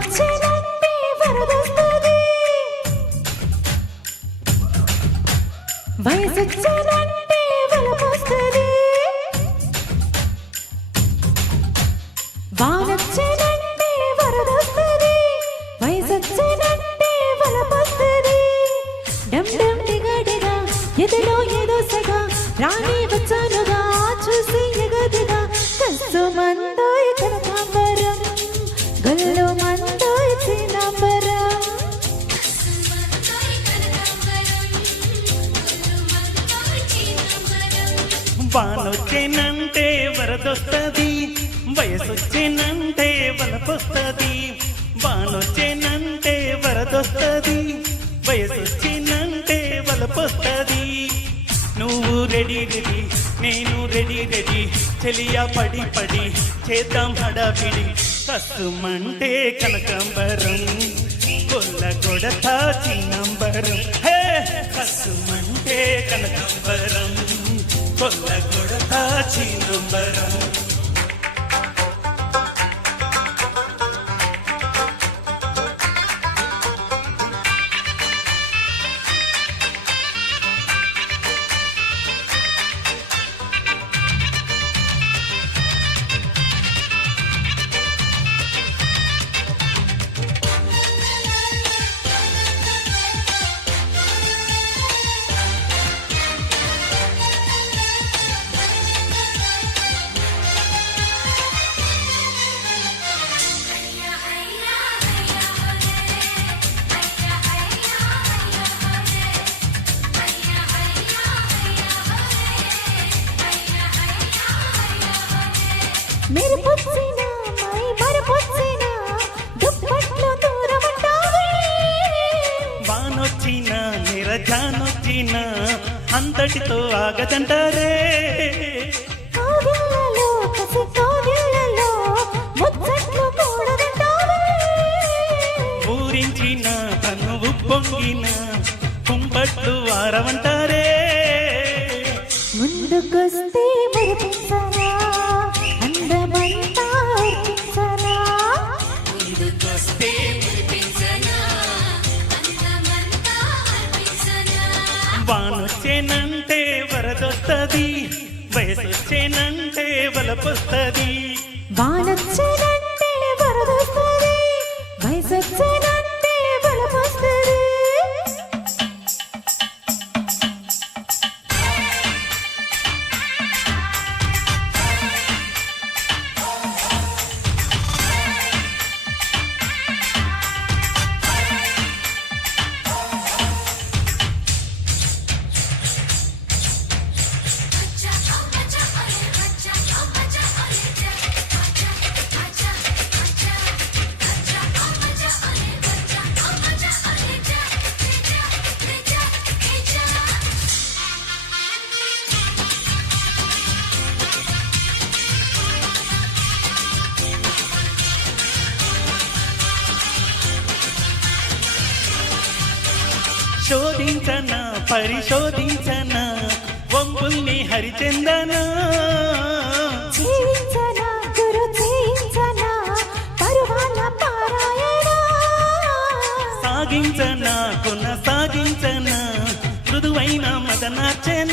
వానొచ్చేనంటే వరదొస్తది వయసొచ్చేనంటే వలపొస్తది వానొచ్చేనంటే వరదొస్తది వయసొచ్చేనంటే వలపొస్తది డమ్ డమ్ డిగడిగా ఎదలో ఏదో సగా రాణి వచ్చానుగా చూసి ఎగదిగా కస్సు మందోయ్ కనకాంబరం గల్లు మందోయ్ చిదంబరం వానొచ్చేనంటే వరదొస్తది వయసొచ్చేనంటే వలపొస్తది వానొచ్చేనంటే వరదొస్తది వయసొచ్చేనంటే వలపొస్తది నువ్వు రెడీ రెడీ నేను రెడీ రెడీ చెలియా పడి పడి చేద్దాం హడాపిడి కసుమంటే కనకాంబరం కొల్ల కొడతా చిదంబరం హే కసుమంటే కనకాంబరం కొల్ల కొడతా చిదంబరం మెరుపొచ్చినా మై మరపొచ్చినా దుప్పట్లో దూరమంటావే వానొచ్చినా నిరజానొచ్చినా అంతటితో ఆగదంటారే కోవిళ్ళలో కసి కోవిళ్ళలో ముచ్చట్లు కూడదంటావే ఊరించిన తనువు పొంగిన కుంపట్లు వారమంటారే ముందుకొస్తే మురిపించరా అందమంతా అర్పించరా ముందుకొస్తే వానొచ్చేనంటే వరదొస్తది వయసొచ్చేనంటే వలపొస్తది వానొచ్చేనంటే వరదొస్తది వయసొచ్చేనంటే వలపొస్తది శోధించన పరిశోధించన వంపుల్ని హరిచందన జీవించన గురు జీవించన పరువాల పారాయణ సాగించన కొనసాగించన మృదువైన మదనార్చన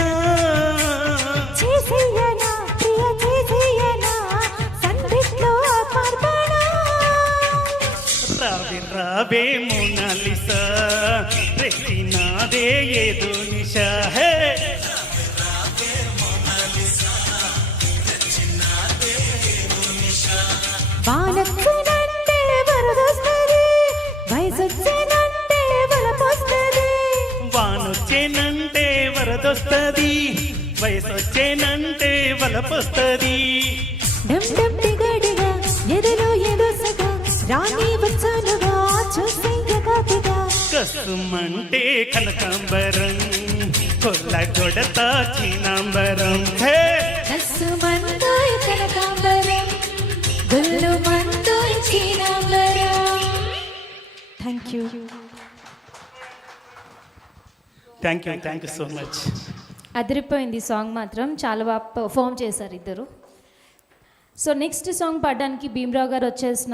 చేసేయన ప్రియ చేసేయన సందిట్లో అర్పణ రావే రావే మోనాలిసా రెచ్చినాదే ఏదో నిశా హే వానొచ్చేనంటే వరదొస్తది వయసొచ్చేనంటే వలపొస్తది వానొచ్చేనంటే వరదొస్తది వయసొచ్చేనంటే వలపొస్తది డమ్ డమ్ డిగడిగా ఎదలో ఏదో సగా రాణి వచ్చానుగా చూసి ఎగదిగా కసుమంటే కనకాంబరం కొల్ల కొడతా చిదంబరం హే కసుమందోయ్ కనకాంబరం గుల్లు మందోయ్ Chidambaram thank you thank you so much. అదిరిపోయింది సాంగ్ మాత్రం, చాలా బాగా పర్ఫామ్ చేశారు ఇద్దరు. సో నెక్స్ట్ సాంగ్ పాడడానికి భీమరావు గారు వచ్చేసిన